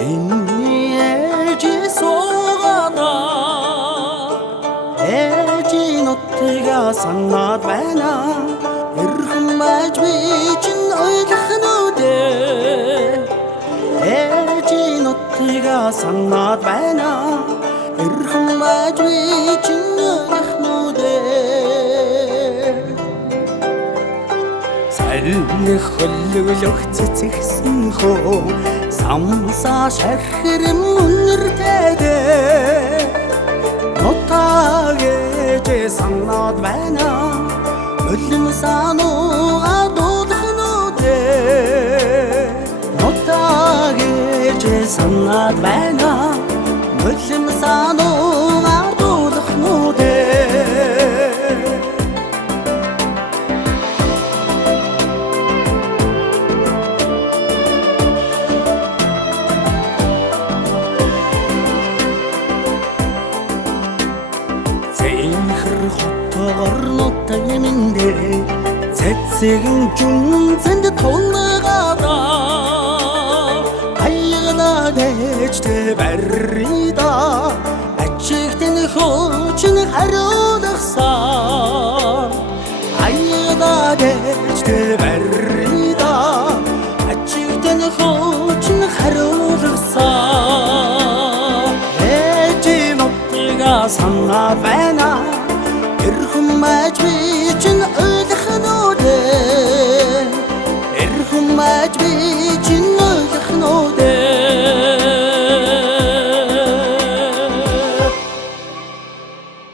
Миний ээж суугада ээжийн нутгаа санаад байна. Эрхэм байж би чинь ойлгох нүдээ. Ээжийн нутгаа санаад байна. Эрхэм байж би чинь ойлгох нүдээ. Сарнэх хөлөглөх цэцэгсэн хөө самсаа шархирэм үнэртэйдээ. Нутаг санаад байна. Өлөн санууга дуулах нүдээ. Нутаг санаад байна. Өлөн санууга дуулах нүдээ. Хотогорноттой миндэ цэцэгэн жүнзэнд тулгаада аягнаад ээжтэй барь